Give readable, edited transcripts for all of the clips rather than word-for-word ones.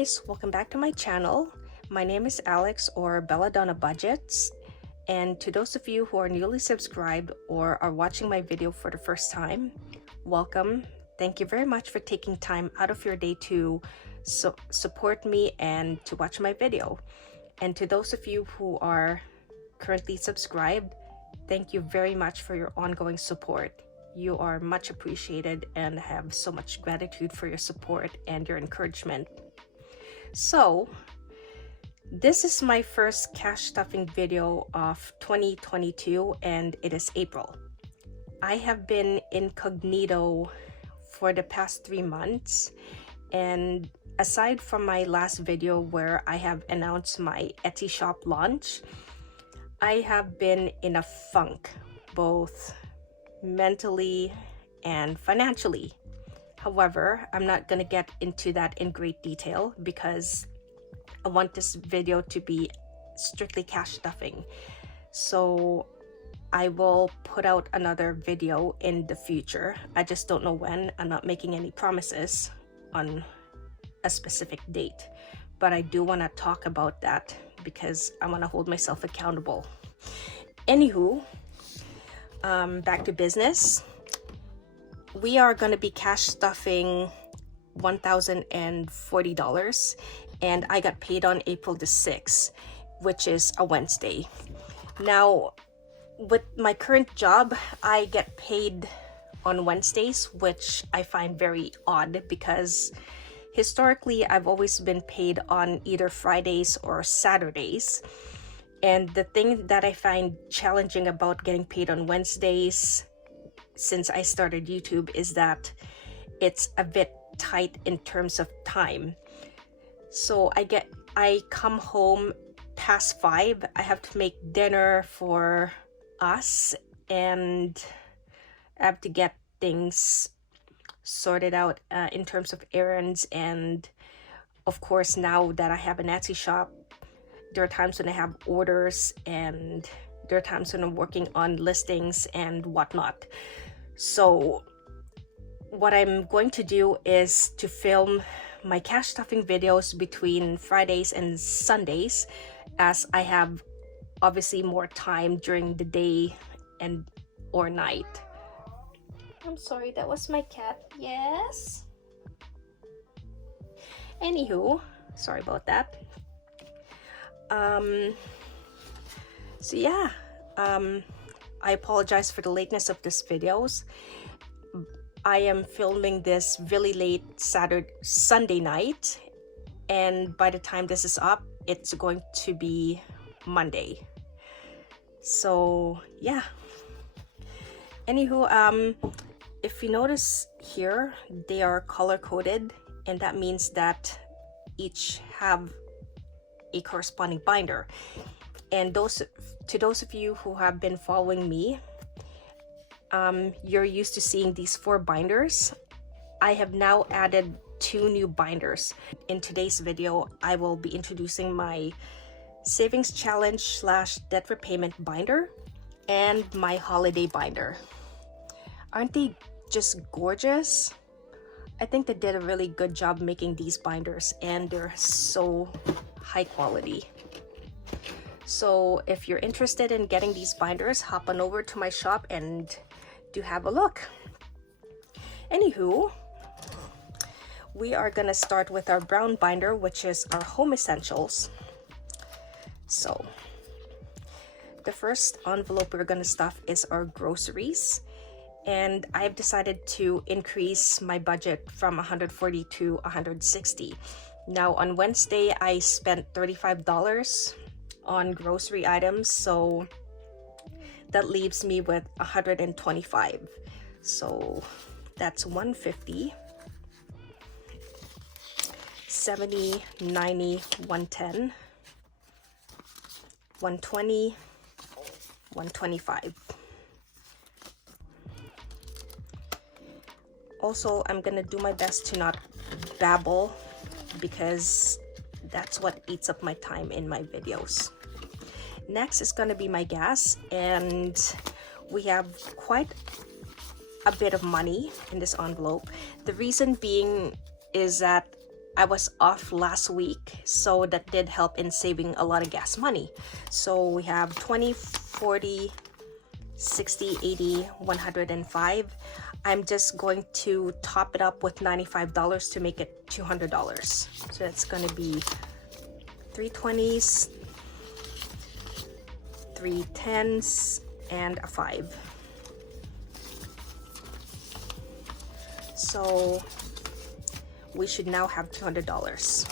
guys, welcome back to my channel. My name is Alex or Belladonna Budgets, and to those of you who are newly subscribed or are watching my video for the first time, welcome. Thank you very much for taking time out of your day to support me and to watch my video. And to those of you who are currently subscribed, thank you very much for your ongoing support. You are much appreciated and have so much gratitude for your support and your encouragement. So, this is my first cash stuffing video of 2022 and it is April. I have been incognito for the past 3 months, and aside from my last video where I have announced my Etsy shop launch, I have been in a funk, both mentally and financially. However, I'm not gonna get into that in great detail because I want this video to be strictly cash stuffing. So I will put out another video in the future. I just don't know when. I'm not making any promises on a specific date, but I do want to talk about that because I want to hold myself accountable. Anywho, back to business. We are going to be cash stuffing $1,040, and I got paid on April the 6th, which is a Wednesday. Now, with my current job, I get paid on Wednesdays, which I find very odd because historically I've always been paid on either Fridays or Saturdays. And the thing that I find challenging about getting paid on Wednesdays since I started YouTube is that it's a bit tight in terms of time. So I come home past 5. I have to make dinner for us and I have to get things sorted out in terms of errands. And of course, now that I have an Etsy shop, there are times when I have orders and there are times when I'm working on listings and whatnot. So what I'm going to do is to film my cash stuffing videos between Fridays and Sundays, as I have obviously more time during the day and or night. I'm sorry, that was my cat. Yes. Anywho, sorry about that. So yeah, I apologize for the lateness of this videos. I am filming this really late Sunday night, and by the time this is up, it's going to be Monday. So yeah. Anywho, if you notice here, they are color coded, and that means that each have a corresponding binder. And to those of you who have been following me, you're used to seeing these 4 binders. I have now added 2 new binders. In today's video, I will be introducing my savings challenge / debt repayment binder and my holiday binder. Aren't they just gorgeous? I think they did a really good job making these binders, and they're so high quality. So if you're interested in getting these binders, hop on over to my shop and do have a look. Anywho, we are gonna start with our brown binder, which is our home essentials. So the first envelope we're gonna stuff is our groceries, and I've decided to increase my budget from $140 to $160. Now on Wednesday, I spent $35 on grocery items, so that leaves me with $125. So that's $150, $70, $90, $110, $120, $125. Also, I'm gonna do my best to not babble because that's what eats up my time in my videos. Next is gonna be my gas, and we have quite a bit of money in this envelope. The reason being is that I was off last week, so that did help in saving a lot of gas money. So we have 20, 40, 60, 80, 105. I'm just going to top it up with $95 to make it $200. So it's going to be 320s, 310s, and a 5. So we should now have $200.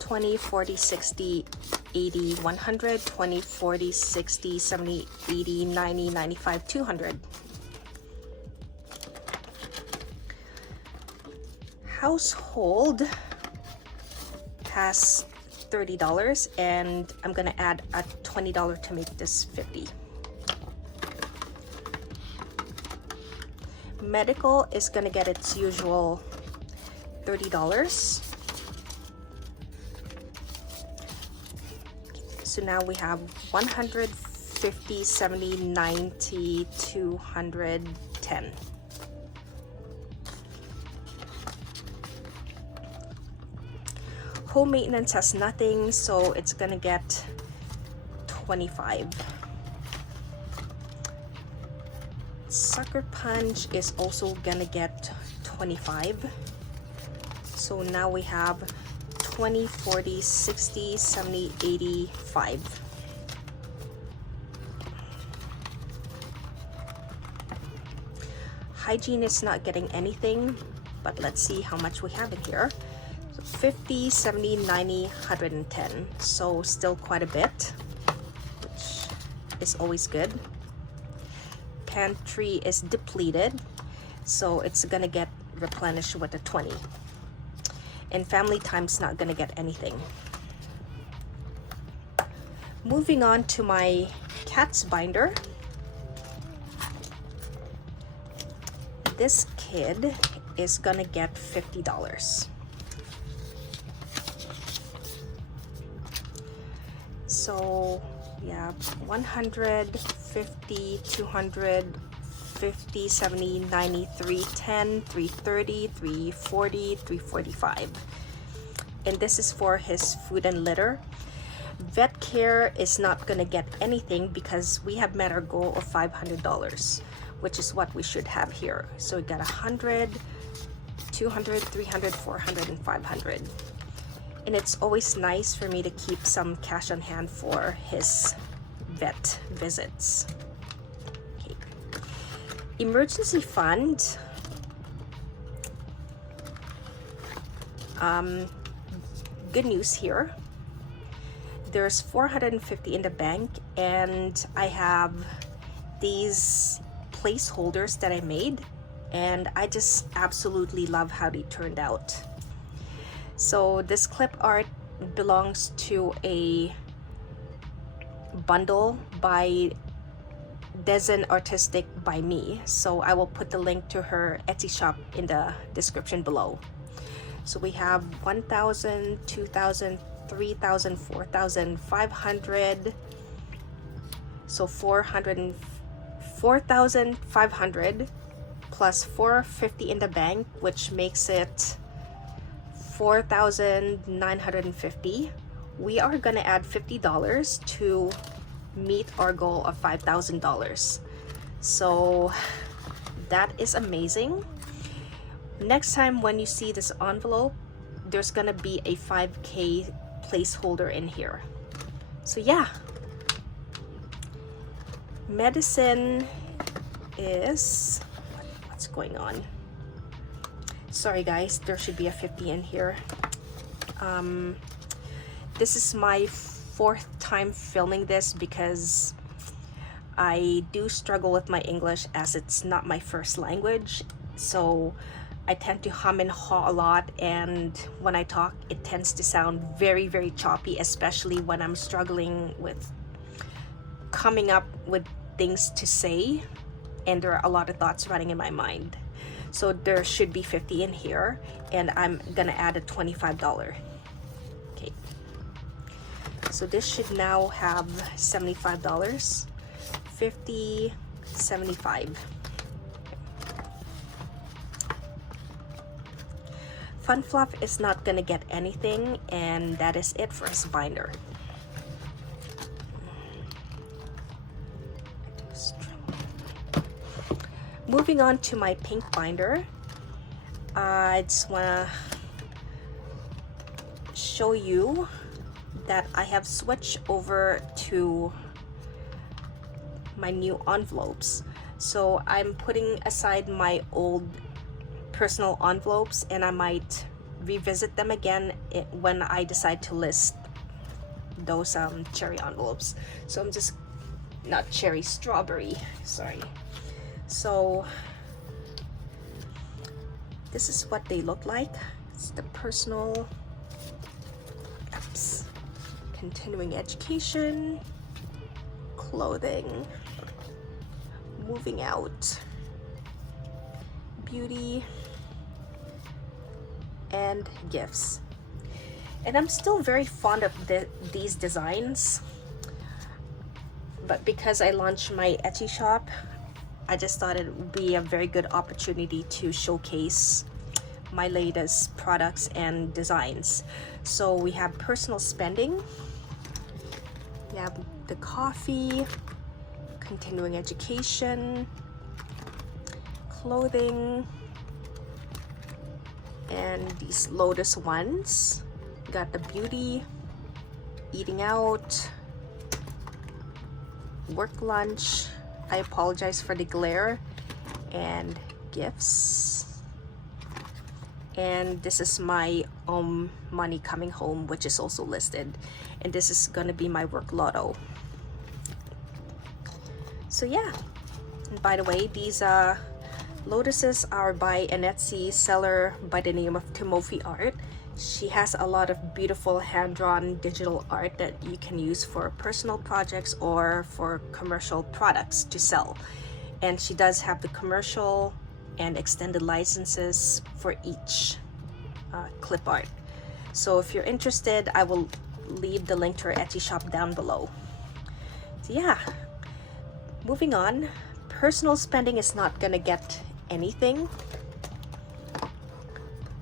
20, 40, 60, 80, 100, 20, 40, 60, 70, 80, 90, 95, 200. Household has $30, and I'm gonna add a $20 to make this 50. Medical is gonna get its usual $30. So now we have 150, 70, 90, 210. Home maintenance has nothing, so it's gonna get 25. Sucker Punch is also gonna get 25. So now we have 20, 40, 60, 70, 85. Hygiene is not getting anything, but let's see how much we have in here. So 50, 70, 90, 110. So still quite a bit, which is always good. Pantry is depleted, so it's gonna get replenished with a 20. And family time's not gonna get anything. Moving on to my cat's binder. This kid is gonna get $50. So yeah, 100, 50, 200, 50, 70, 90, 310, 330, 340, 345. And this is for his food and litter. Vet care is not gonna get anything because we have met our goal of $500, which is what we should have here. So we got 100, 200, 300, 400, and 500. And it's always nice for me to keep some cash on hand for his vet visits. Okay. Emergency fund. Good news here. There's 450 in the bank, and I have these placeholders that I made, and I just absolutely love how they turned out. So this clip art belongs to a bundle by Dezen Artistic by me, so I will put the link to her Etsy shop in the description below. So we have 1,000, 2,000, 3,000, 4,000, 500, so 4,500 plus 450 in the bank, which makes it 4,950. We are gonna add $50 to meet our goal of $5,000. So that is amazing. Next time when you see this envelope, there's gonna be a 5K placeholder in here. So yeah, medicine is, what's going on? Sorry guys, there should be a 50 in here. This is my 4th time filming this because I do struggle with my English as it's not my first language. So I tend to hum and haw a lot, and when I talk it tends to sound very, very choppy, especially when I'm struggling with coming up with things to say, and there are a lot of thoughts running in my mind. So there should be 50 in here, and I'm gonna add a $25. Okay, so this should now have $75. 50, 75. Fun Fluff is not gonna get anything, and that is it for his binder. Moving on to my pink binder, I just wanna show you that I have switched over to my new envelopes. So I'm putting aside my old personal envelopes, and I might revisit them again when I decide to list those cherry envelopes. So I'm just, not cherry, strawberry, sorry. So this is what they look like. It's the personal apps. Continuing education, clothing, moving out, beauty, and gifts. And I'm still very fond of these designs, but because I launched my Etsy shop, I just thought it would be a very good opportunity to showcase my latest products and designs. So we have personal spending, we have the coffee, continuing education, clothing, and these Lotus ones. Got the beauty, eating out, work lunch, I apologize for the glare, and gifts. And this is my money coming home, which is also listed, and this is gonna be my work lotto. So yeah, and by the way, these Lotuses are by an Etsy seller by the name of Timothy Art. She has a lot of beautiful hand-drawn digital art that you can use for personal projects or for commercial products to sell. And she does have the commercial and extended licenses for each clip art. So if you're interested, I will leave the link to her Etsy shop down below. So yeah, moving on. Personal spending is not gonna get anything.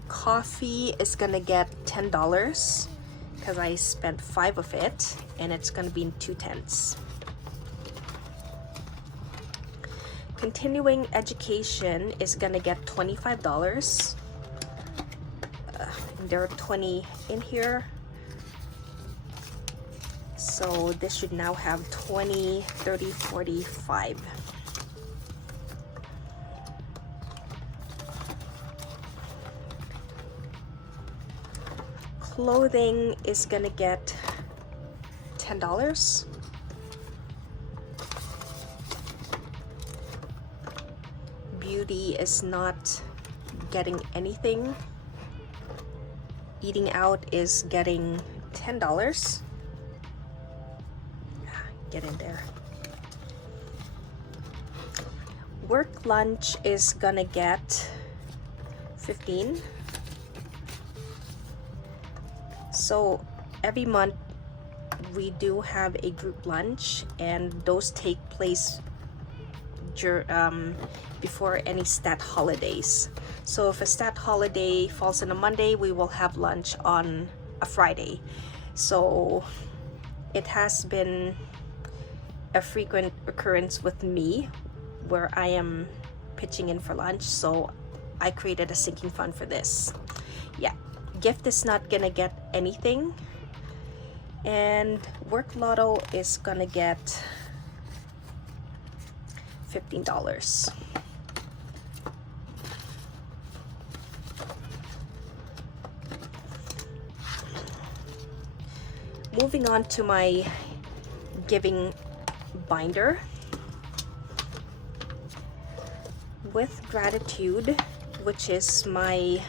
Coffee is gonna get $10 because I spent 5 of it, and it's gonna be in 2/10. Continuing education is gonna get $25. And there are 20 in here, so this should now have 20, 30, 45. Clothing is gonna get $10. Beauty is not getting anything. Eating out is getting $10. Get in there. Work lunch is gonna get 15. So every month we do have a group lunch, and those take place before any stat holidays. So if a stat holiday falls on a Monday, we will have lunch on a Friday. So it has been a frequent occurrence with me where I am pitching in for lunch, so I created a sinking fund for this. Yeah, gift is not gonna get anything, and work lotto is gonna get $15. Moving on to my giving binder. With gratitude, which is my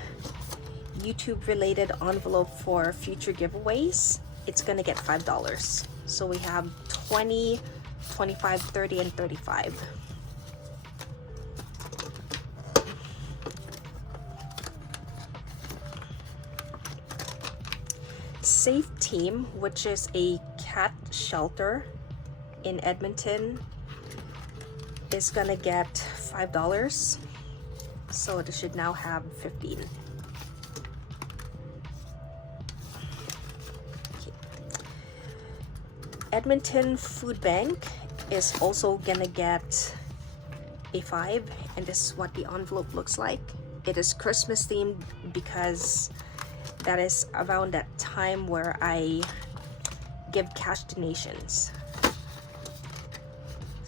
YouTube related envelope for future giveaways, it's gonna get $5. So we have 20, 25, 30, and 35. Safe Team, which is a cat shelter in Edmonton, is gonna get $5. So it should now have 15. Edmonton Food Bank is also gonna get a 5, and this is what the envelope looks like. It is Christmas themed because that is around that time where I give cash donations.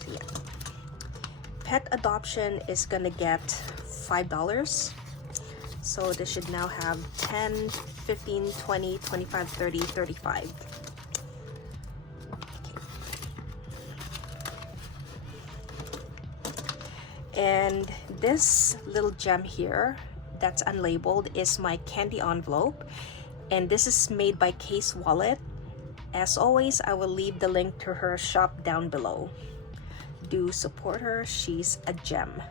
So yeah. Pet adoption is gonna get $5. So this should now have 10, 15, 20, 25, 30, 35. And this little gem here that's unlabeled is my candy envelope, and this is made by Case Wallet. As always, I will leave the link to her shop down below. Do support her, she's a gem.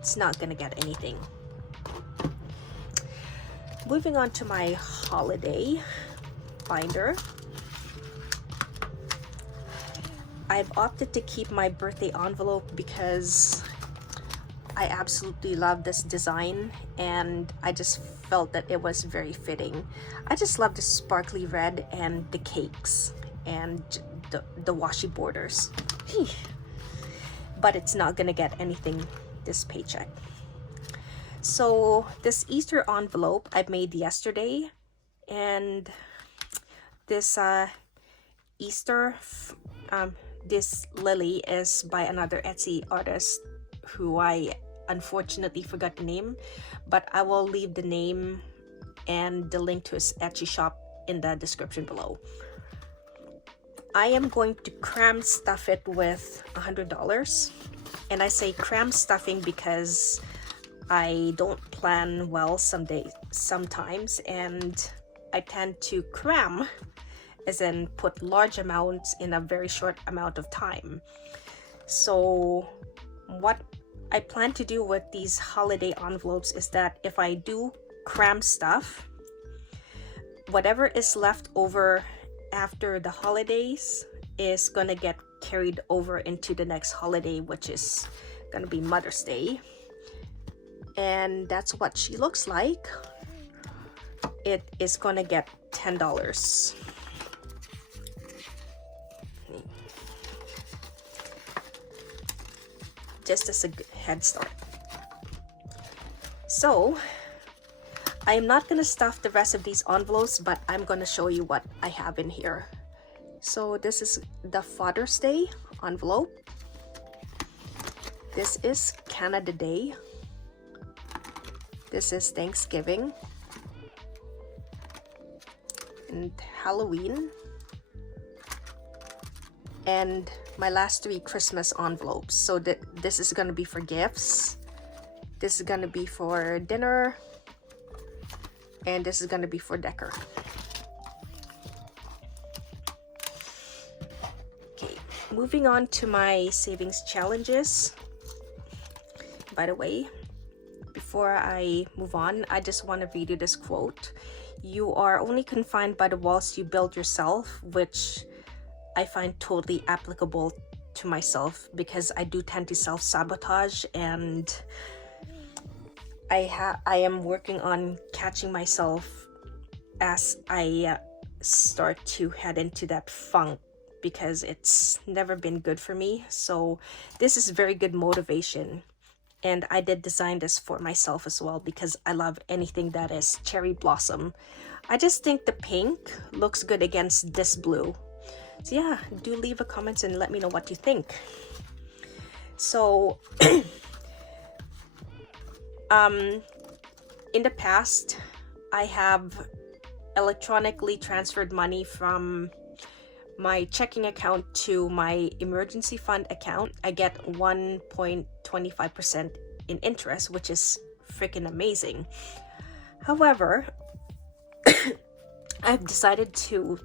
It's not gonna get anything. Moving on to my holiday binder. I've opted to keep my birthday envelope because I absolutely love this design, and I just felt that it was very fitting. I just love the sparkly red and the cakes and the washi borders. But it's not gonna get anything this paycheck. So this Easter envelope I made yesterday, and this this lily is by another Etsy artist who I unfortunately forgot the name, but I will leave the name and the link to his Etsy shop in the description below. I am going to cram stuff it with $100, and I say cram stuffing because I don't plan well sometimes, and I tend to cram as in put large amounts in a very short amount of time. So what I plan to do with these holiday envelopes is that if I do cram stuff, whatever is left over after the holidays is gonna get carried over into the next holiday, which is gonna be Mother's Day. And that's what she looks like. It is gonna get $10. Just as a head start. So I am not gonna stuff the rest of these envelopes, but I'm gonna show you what I have in here. So this is the Father's Day envelope. This is Canada Day. This is Thanksgiving and Halloween, and my last 3 Christmas envelopes. So this is gonna be for gifts, this is gonna be for dinner, and this is gonna be for decor. Okay, moving on to my savings challenges. By the way, before I move on, I just want to read you this quote. You are only confined by the walls you build yourself, which I find totally applicable to myself because I do tend to self-sabotage, and I am working on catching myself as I start to head into that funk because it's never been good for me. So this is very good motivation, and I did design this for myself as well because I love anything that is cherry blossom. I just think the pink looks good against this blue. So yeah, do leave a comment and let me know what you think. So in the past, I have electronically transferred money from my checking account to my emergency fund account. I get 1.25% in interest, which is freaking amazing. However, I've decided to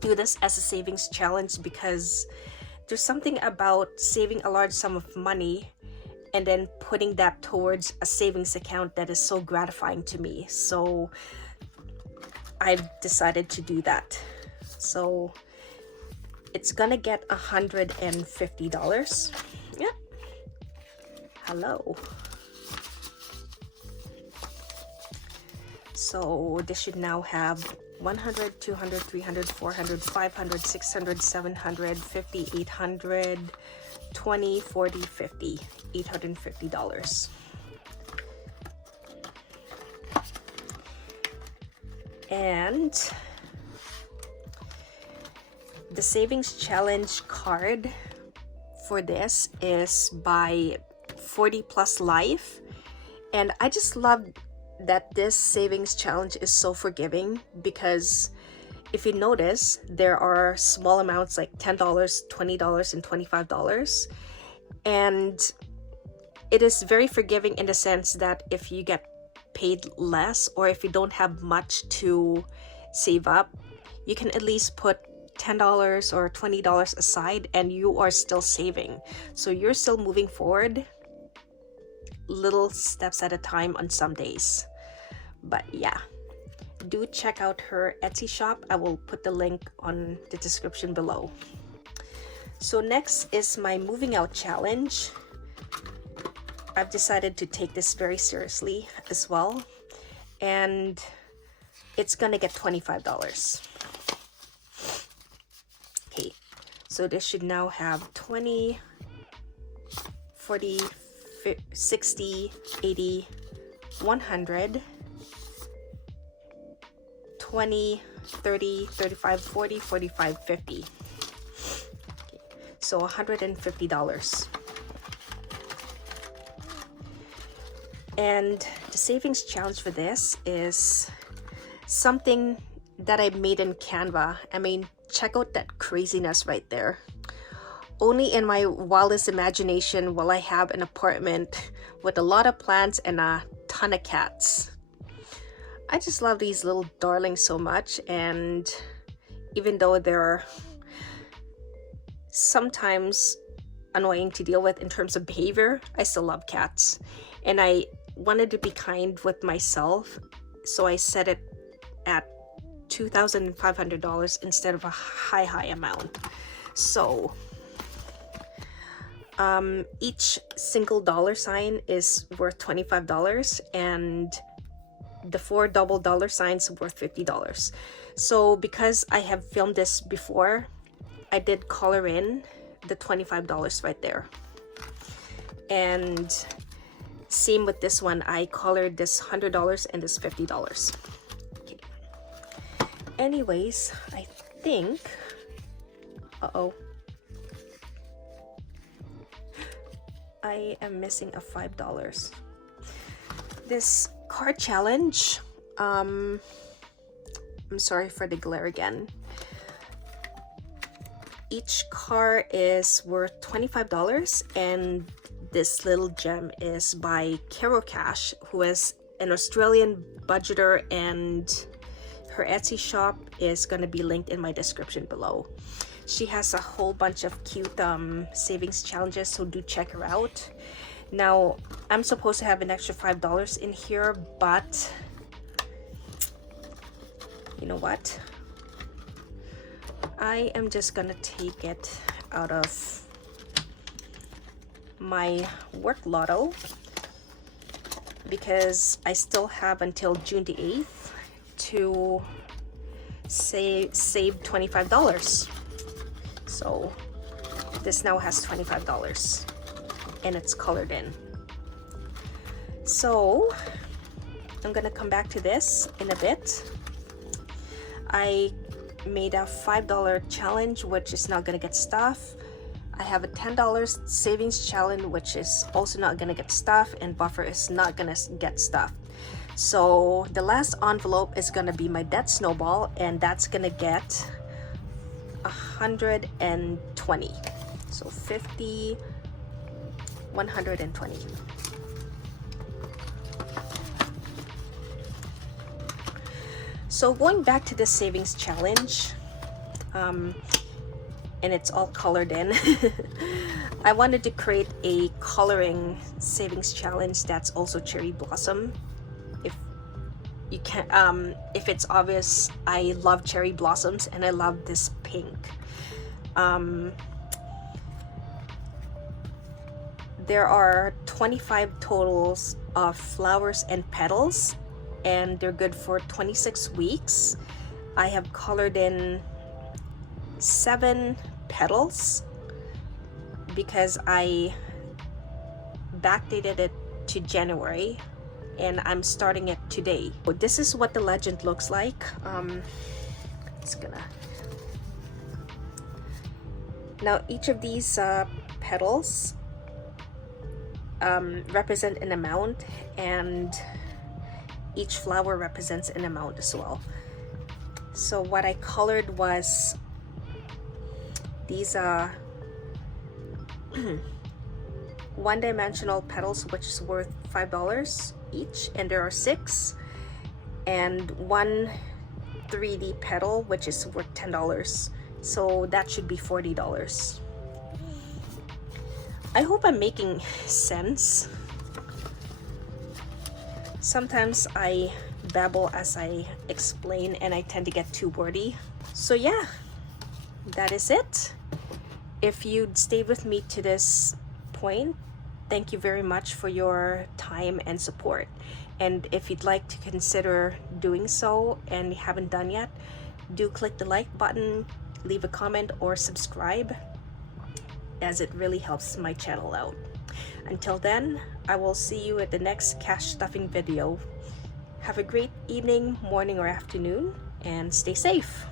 do this as a savings challenge because there's something about saving a large sum of money and then putting that towards a savings account that is so gratifying to me. So I've decided to do that. So it's gonna get $150. Yep. Hello. So this should now have 100, 200, 300, 400, 500, 600, 700, 50, 800, 20, 40, 50, $850. And the savings challenge card for this is by 40 Plus Life, and I just love that this savings challenge is so forgiving, because if you notice, there are small amounts like $10, $20, and $25, and it is very forgiving in the sense that if you get paid less, or if you don't have much to save up, you can at least put $10 or $20 aside and you are still saving. So you're still moving forward, little steps at a time on some days. But yeah, do check out her Etsy shop. I will put the link on the description below. So next is my moving out challenge. I've decided to take this very seriously as well, and it's gonna get $25. Okay, so this should now have 20, 40, 60, 80, 100, 20, 30, 35, 40, 45, 50. Okay, so $150. And the savings challenge for this is something that I made in Canva. I mean, check out that craziness right there. Only in my wildest imagination will I have an apartment with a lot of plants and a ton of cats. I just love these little darlings so much, and even though they're sometimes annoying to deal with in terms of behavior, I still love cats. And I wanted to be kind with myself, so I set it at $2,500 instead of a high amount. So each single dollar sign is worth $25, and the 4 double dollar signs worth $50. So because I have filmed this before, I did color in the $25 right there. And same with this one, I colored this $100 and this $50. Okay. Anyways, I think, I am missing a $5. This card challenge, I'm sorry for the glare again. Each card is worth $25, and this little gem is by Caro Cash, who is an Australian budgeter, and her Etsy shop is going to be linked in my description below. She has a whole bunch of cute savings challenges, so do check her out. Now, I'm supposed to have an extra $5 in here, but you know what? I am just gonna take it out of my work lotto, because I still have until June the 8th to save $25. So this now has $25 and it's colored in. So I'm gonna come back to this in a bit. I made a $5 challenge, which is not gonna get stuff. I have a $10 savings challenge, which is also not gonna get stuff, and buffer is not gonna get stuff. So the last envelope is gonna be my debt snowball, and that's gonna get 120. So 50, 120. So going back to the savings challenge, and it's all colored in. I wanted to create a coloring savings challenge that's also cherry blossom. If you can, if it's obvious, I love cherry blossoms and I love this pink. There are 25 totals of flowers and petals, and they're good for 26 weeks. I have colored in 7 petals because I backdated it to January and I'm starting it today. This is what the legend looks like. Now each of these petals represent an amount, and each flower represents an amount as well. So what I colored was these one-dimensional petals, which is worth $5 each, and there are 6, and one 3D petal, which is worth $10. So that should be $40. I hope I'm making sense. Sometimes I babble as I explain and I tend to get too wordy. So yeah, that is it. If you'd stayed with me to this point, thank you very much for your time and support. And if you'd like to consider doing so and you haven't done yet, do click the like button, leave a comment or subscribe, as it really helps my channel out. Until then, I will see you at the next cash stuffing video. Have a great evening, morning or afternoon, and stay safe.